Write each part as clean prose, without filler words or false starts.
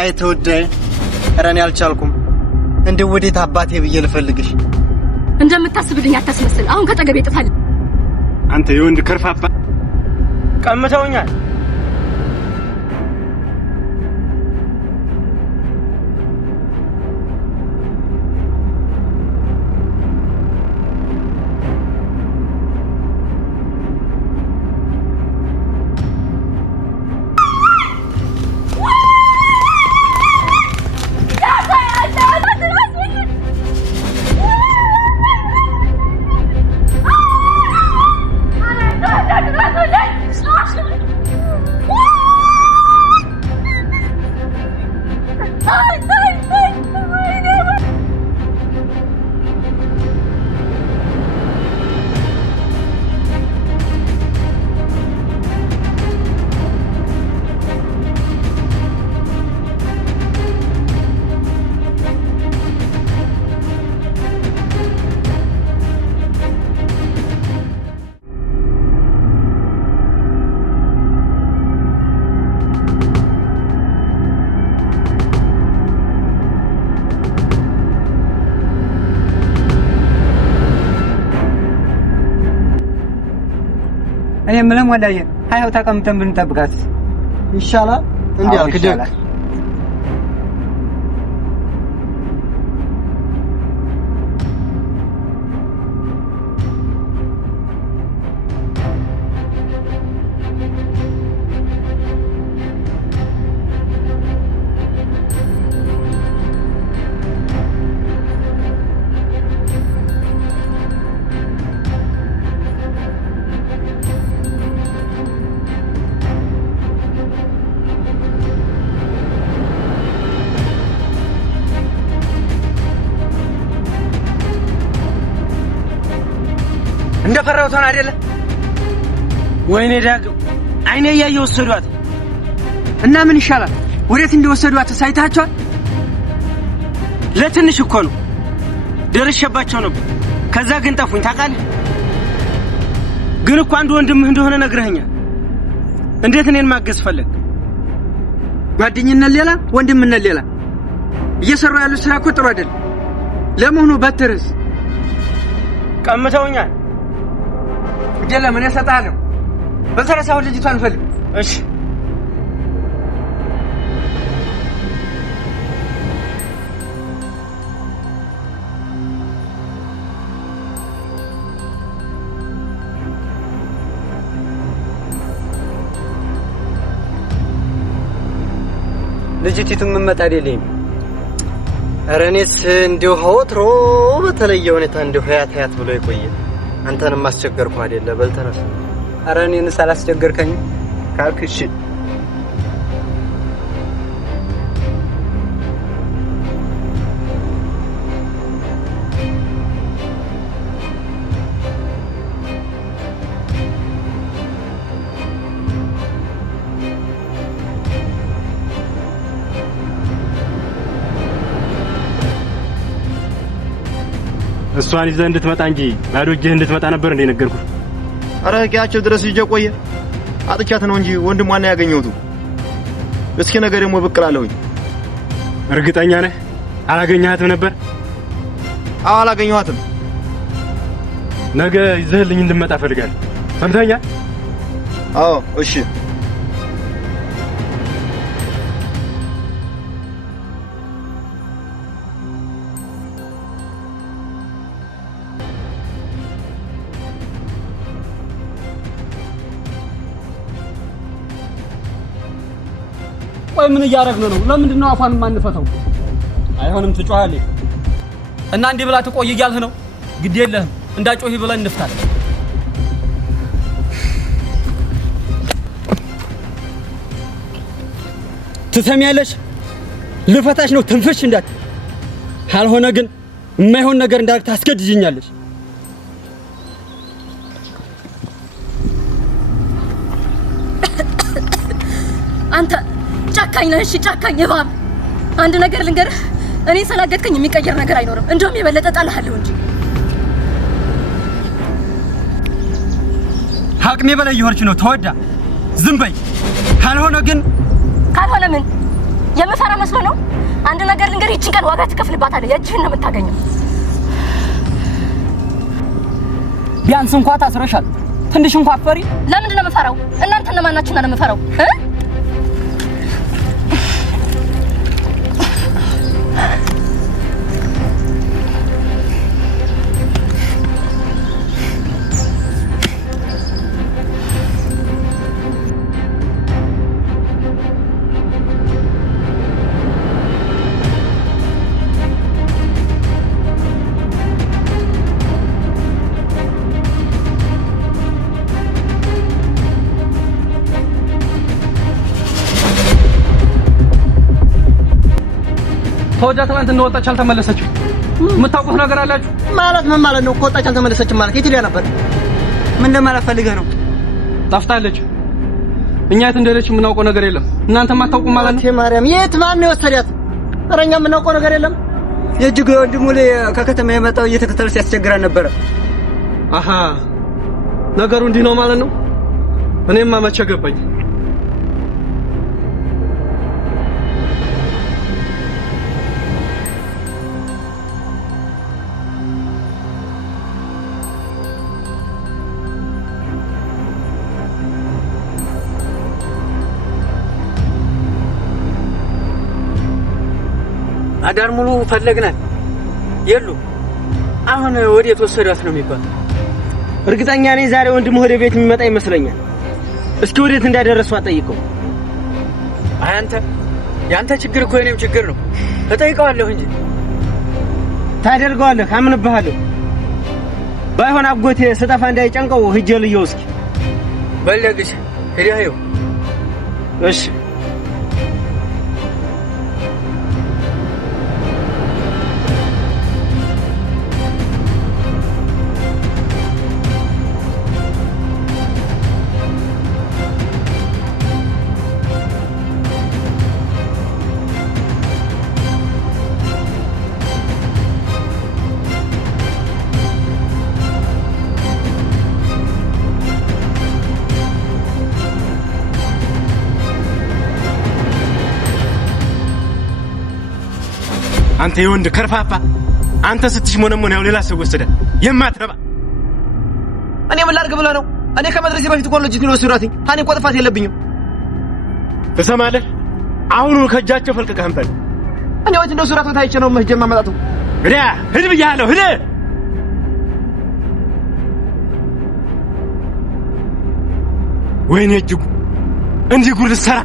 አይተውዳይ ረኔ አልቻልኩም እንደ ወዴት አባቴ ብዬ ልፈልግሽ እንደምታስብልኝ አታስመስል አሁን ከጠገቤ ጥፋል አንተ የወንድ ከርፋፋ ቀምተውኛል እኔ ምንም ወላየ ሃይው ተቀምጠን ብንጠብቃት ይሻላል እንዴ አልከደክ እንደፈራሁት ሆነ አይደለ ወይኔ ዳግም አይኔ ያየ ወሰዷት እና ምን ይሻላል ወዴት እንደወሰዷት ሳይታቸዋል ለትንሽ እኮ ነው ደርሼባቸው ነበር ከዛ ግን ጠፉኝ ታውቃለህ ግን እኮ አንድ ወንድምህ እንደሆነ ነግረኸኛል እንዴት እኔን ማገዝ ፈለግ ጓደኝነት ሌላ ወንድምነት ሌላ እየሰሩ ያሉት ስራ እኮ ጥሩ አይደለም ለመሆኑ በትርስ ቀምተውኛል جل من يستطيعه بس أنا سأقول لجيتوان فيلم إيش لجيتي من متعدلين ረኔስ እንዲው ሆትሮ በተለየ ሁኔታ እንዲው ሀያት ብሎ ይቆየ አንተንም ማስቸገርኩ አይደለ በልተነስ አረኔን ሳላስቸገርከኝ ካልክሽ እሷን ይዘህ እንድትመጣ እንጂ ባዶ እጅህ እንድትመጣ ነበር እንደ ነገርኩህ። አረ ቂያቸው ድረስ ይዤ ቆየ አጥቻት ነው እንጂ ወንድሟን ያገኘሁት። እስኪ ነገ ደግሞ ብቅ እላለሁኝ። እርግጠኛ ነህ አላገኘሃትም ነበር? አዎ አላገኘኋትም። ነገ ይዘህልኝ እንድመጣ ፈልጋለሁ። ሰምተኸኛል? አዎ እሺ። ቆይ ምን እያደረግን ነው? ለምንድነው አፋን ማንፈተው? አይሆንም ትጮሃለህ እና እንዲህ ብላ ትቆይ እያልህ ነው? ግድ የለህም እንዳጮህ ብለን እንፍታለን። ትሰሚያለሽ? ልፈታሽ ነው ትንፍሽ እንዳት ካልሆነ ግን የማይሆን ነገር እንዳልክ ታስገድጂኛለሽ። አንተ ጫካኝ ነህ። እሺ ጫካኝ እባብ። አንድ ነገር ልንገርህ፣ እኔ ሰላገድከኝ የሚቀየር ነገር አይኖርም። እንደውም የበለጠ ጣልሃለሁ እንጂ። አቅሜ በላይ ይወርች ነው ተወዳ። ዝም በይ። ካልሆነ ምን? የምፈራ መስሎ ነው? አንድ ነገር ልንገር፣ ይቺን ቀን ዋጋ ትከፍልባታለህ። የእጅህን ነው የምታገኘው። ቢያንስ እንኳን ታስረሻል። ትንሽ እንኳን አፈሪ። ለምንድን ነው የምፈራው? እናንተ እነማን ናችሁና ነው የምፈራው? ተወጃ ትናንት እንደወጣች አልተመለሰችም። የምታውቁት ነገር አላችሁ? ማለት ምን ማለት ነው? ከወጣች አልተመለሰችም ማለት የት ሊያ ነበር? ምን ለማለት ፈልገህ ነው? ጠፍታለች። እኛ የት እንደሄደች የምናውቀው ነገር የለም። እናንተ የማታውቁ ማለት ነው? ማርያም የት ማን ነው የወሰዳት? ኧረ እኛ የምናውቀው ነገር የለም። የእጅጉ ወንድሙ ላይ ከከተማ የመጣው እየተከተለ ሲያስቸግረን ነበረ። አሃ ነገሩ እንዲህ ነው ማለት ነው። እኔማ መቼ ገባኝ። አዳር ሙሉ ፈለግናል የሉ። አሁን ወዴት ወሰዷት ነው የሚባል? እርግጠኛ ነኝ ዛሬ ወንድም ወደ ቤት የሚመጣ ይመስለኛል። እስኪ ወዴት እንዳደረሱ አጠይቀው። አንተ ያንተ ችግር እኮ የኔም ችግር ነው። እጠይቀዋለሁ እንጂ ታደርገዋለህ። አምንብሃለሁ። ባይሆን አጎቴ ስጠፋ እንዳይጨንቀው ሂጅ ልየው እስኪ። በለግሽ ሄደህ ይው። እሺ አንተ የወንድ ከርፋፋ፣ አንተ ስትሽሞነሞን ያው ሌላ ሰው ወሰደ። የማትረባ እኔ ምን ላድርግ ብለህ ነው? እኔ ከመድረሴ በፊት ኮሌጅ ነው ወሰዷትኝ። ታኔ እኮ ጥፋት የለብኝም። ትሰማለህ? አሁኑ ከእጃቸው ፈልቀቀህ አንተ። እኔ ወይት እንደው ሱራት ታይቼ ነው መጀመር ማመጣቱ። ግዳ ሂድ ብያለሁ፣ ሂድ። ወይኔ እጅጉ እንዲህ ጉድ ልትሰራ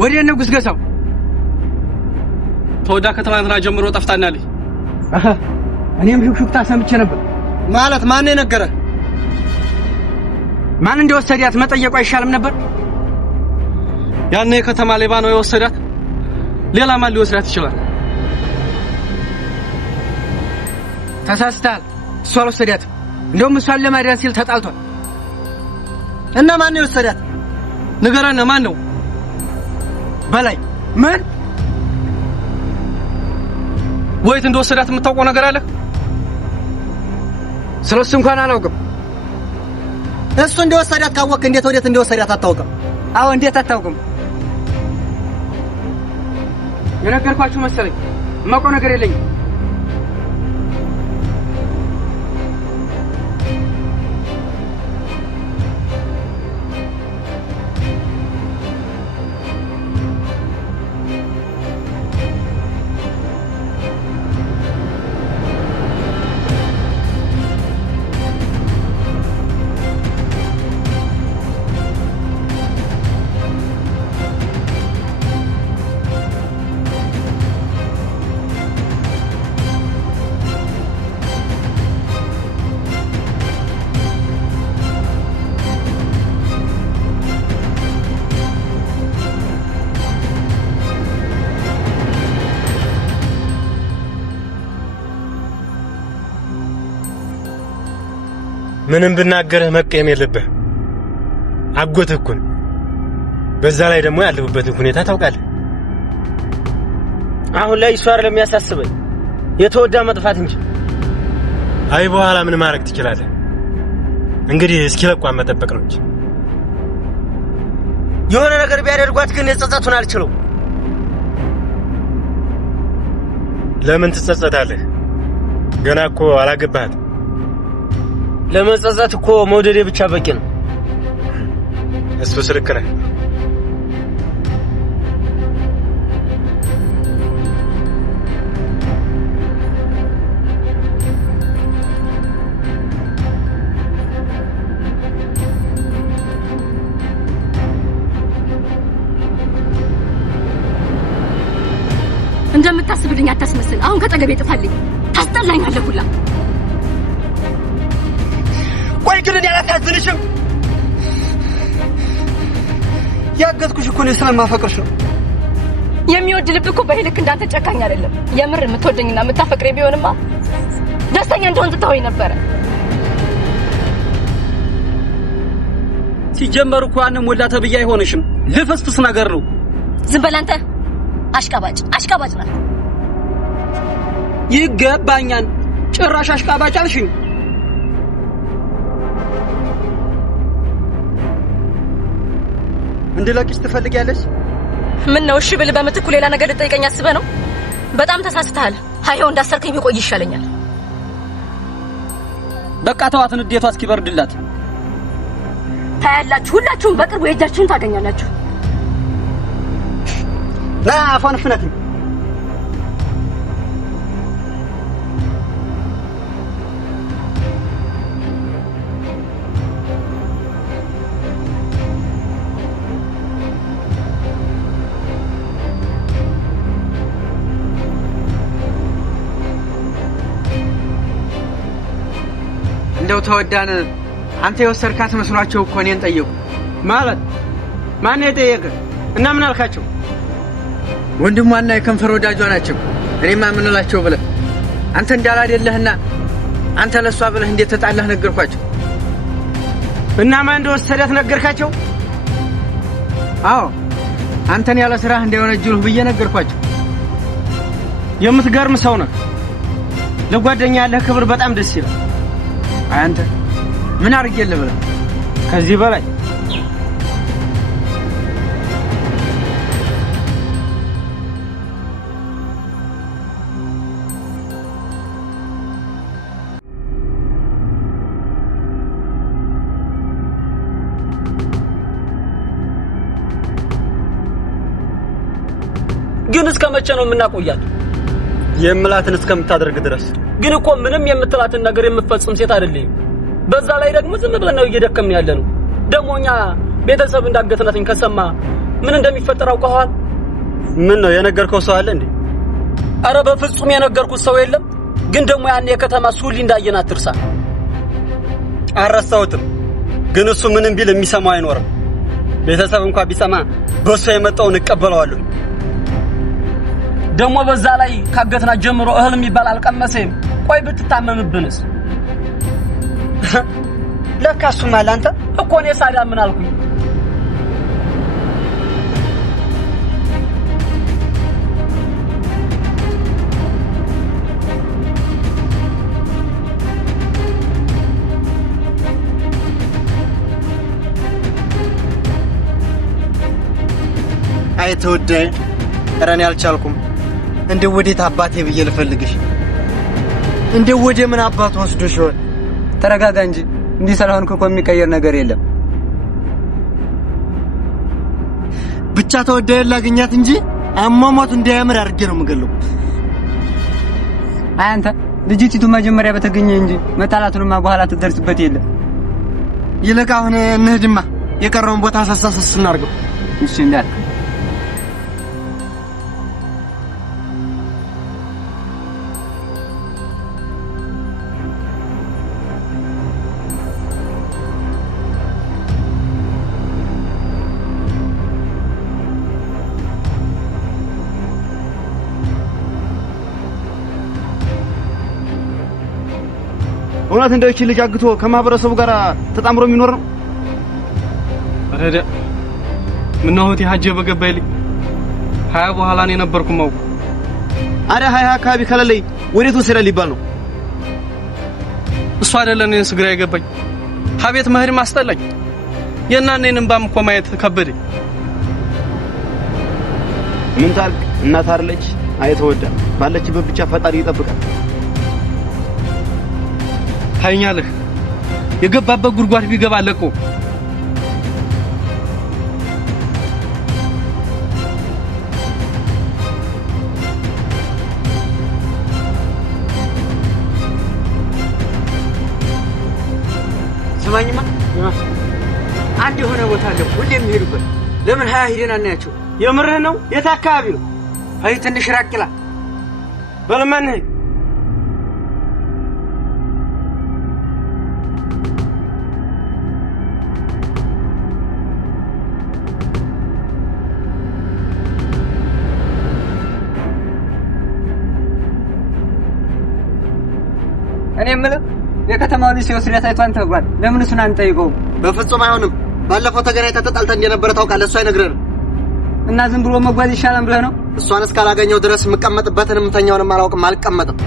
ወዲያ ነው ጉስገሳው። ተወዳ ከትናንትና ጀምሮ ጠፍታናለች። እኔም ሹክሹክታ ሰምቼ ነበር። ማለት ማን የነገረ? ማን እንደወሰዳት መጠየቁ አይሻልም ነበር? ያኔ ከተማ ሌባ ነው የወሰዳት። ሌላ ማን ሊወስዳት ይችላል? ተሳስተሃል። እሷ አልወሰዳትም። እንደውም እሷን ለማዳን ሲል ተጣልቷል። እና ማን ነው የወሰዳት? ንገረን፣ ማን ነው? በላይ ምን ወይት እንደወሰዳት የምታውቀው ነገር አለ? ስለሱ እንኳን አላውቅም። እሱ እንደወሰዳት ካወቅ እንዴት ወዴት እንደወሰዳት አታውቅም? አዎ እንዴት አታውቅም? የነገርኳችሁ መሰለኝ። የማውቀው ነገር የለኝም። ምንም ብናገርህ መቀየም የለብህ። አጎትህ እኮ ነው። በዛ ላይ ደግሞ ያለሁበትን ሁኔታ ታውቃለህ። አሁን ላይ እሱ አይደለም የሚያሳስበኝ የተወዳ መጥፋት እንጂ። አይ በኋላ ምን ማድረግ ትችላለህ? እንግዲህ እስኪለቋን መጠበቅ ነው እንጂ። የሆነ ነገር ቢያደርጓት ግን የጸጸቱን አልችለው። ለምን ትጸጸታለህ? ገና እኮ አላገባህም። ለመጸጸት እኮ መውደዴ ብቻ በቂ ነው። እሱ ስልክ ነህ። እንደምታስብልኝ አታስመስል። አሁን ከጠገቤ ጥፋልኝ። ታስጠላኛለህ ሁላ። ቆይ ግን እኔ አላሳዝንሽም? ያገዝኩሽ እኮ ነው ስለማፈቅርሽ ነው። የሚወድ ልብ እኮ በህልክ እንዳንተ ጨካኝ አይደለም። የምር የምትወደኝና የምታፈቅሬ ቢሆንማ ደስተኛ እንደሆን ትተወኝ ነበረ። ሲጀመር እኮ ያንን ሞላ ተብዬ አይሆንሽም። ልፍስፍስ ነገር ነው። ዝም በል አንተ። አሽቃባጭ ናት። ይገባኛል። ጭራሽ አሽቃባጭ አልሽኝ። እንድለቅሽ ትፈልጊያለሽ? ምን ነው እሺ ብል በምትኩ ሌላ ነገር ልጠይቀኝ አስበህ ነው? በጣም ተሳስተሃል። ሃይው እንዳሰርከኝ ቢቆይ ይሻለኛል። በቃ ተዋት፣ ንዴቷ እስኪበርድላት ታያላችሁ። ሁላችሁም በቅርቡ የእጃችሁን ታገኛላችሁ። ና አፏን ፍነት። እንደው ተወዳነ አንተ የወሰድካት መስሏቸው እኮ እኔን ጠየቁ። ማለት ማን የጠየቀ እና ምን አልካቸው? ወንድሟና የከንፈር ወዳጇ ናቸው። እኔማ ምን እላቸው ብለህ አንተ እንዳላደለህና አንተ ለሷ ብለህ እንዴት ተጣላህ ነገርኳቸው። እና ማን እንደወሰዳት ነገርካቸው? አዎ አንተን ያለ ስራህ እንደወነጀሉህ ብዬ ነገርኳቸው። የምትገርም ሰው ነህ። ለጓደኛ ያለህ ክብር በጣም ደስ ይላል። አንተ ምን አርገለህ ብለህ ከዚህ በላይ ግን እስከ መቼ ነው የምናቆያት? የምላትን እስከምታደርግ ድረስ። ግን እኮ ምንም የምትላትን ነገር የምትፈጽም ሴት አይደለም። በዛ ላይ ደግሞ ዝም ብለን ነው እየደከምን ያለነው። ደሞኛ ቤተሰብ እንዳገተናትኝ ከሰማ ምን እንደሚፈጠር አውቀዋል? ምን ነው የነገርከው ሰው አለ እንዴ? አረ በፍጹም የነገርኩት ሰው የለም። ግን ደግሞ ያን የከተማ ሱሊ እንዳየናት ትርሳ። አረሳውትም። ግን እሱ ምንም ቢል የሚሰማው አይኖርም። ቤተሰብ እንኳን ቢሰማ በሱ የመጣውን እቀበለዋለሁ። ደሞ በዛ ላይ ካገትና ጀምሮ እህል የሚባል አልቀመሰም። ቆይ ብትታመምብንስ? ለካሱ ማለት አንተ እኮ ነው ሳዳ ምን አልኩኝ? አይተወደኝ ረን ያልቻልኩም። እንደው ወዴት አባቴ ብዬ ልፈልግሽ? እንደው ወደ ምን አባቱ ወስዶሽ ይሆን? ተረጋጋ እንጂ እንዲህ ስለሆንኩ እኮ የሚቀየር ነገር የለም። ብቻ ተወዳይ ላገኛት እንጂ አሟሟቱ እንዳያምር አድርጌ ነው የምገለው። አይ አንተ ልጅቲቱ መጀመሪያ በተገኘ እንጂ መጣላቱንማ በኋላ ትደርስበት የለ። ይልቅ አሁን እንሂድማ፣ የቀረውን ቦታ አሳሳስ እናርገው። እሺ እንዳልክ እውነት እንደው እቺ ልጅ አግቶ ከማህበረሰቡ ጋር ተጣምሮ የሚኖር ነው? አረደ ምን ነው ሀጀ በገባይልኝ ሀያ በኋላ ነው የነበርኩ ማው አረ ሀያ አካባቢ ከለለይ ወዴት ወሰደ ሊባል ነው? እሱ አይደለም እኔን ስግራ ይገባኝ ሀቤት መህድ ማስጠላኝ የናኔን እንባም እኮ ማየት ከበደኝ። ምን ታርቅ እናት አይደለች አይተወዳ ባለችበት ብቻ ፈጣሪ ይጠብቃል። ታይኛለህ የገባበት ጉድጓድ ቢገባ ለቆ ስማኝማ አንድ የሆነ ቦታ አለ ሁሌ የሚሄዱበት ለምን ሀያ ሄደን አናያቸው? የምርህ ነው? የት አካባቢ ነው? አይ ትንሽ ራቅ ይላል። በልመን እኔ የምልህ የከተማው ልጅ ሲወስድ ታይቷን ተባል ለምን እሱን አንጠይቀውም? በፍጹም አይሆንም። ባለፈው ተገናኝተን ተጣልተን እንደነበረ ታውቃለህ። እሱ አይነግረንም እና ዝም ብሎ መጓዝ ይሻላል ብለህ ነው? እሷን እስካላገኘው ድረስ የምቀመጥበትን የምተኛውንም አላውቅም፣ አልቀመጥም።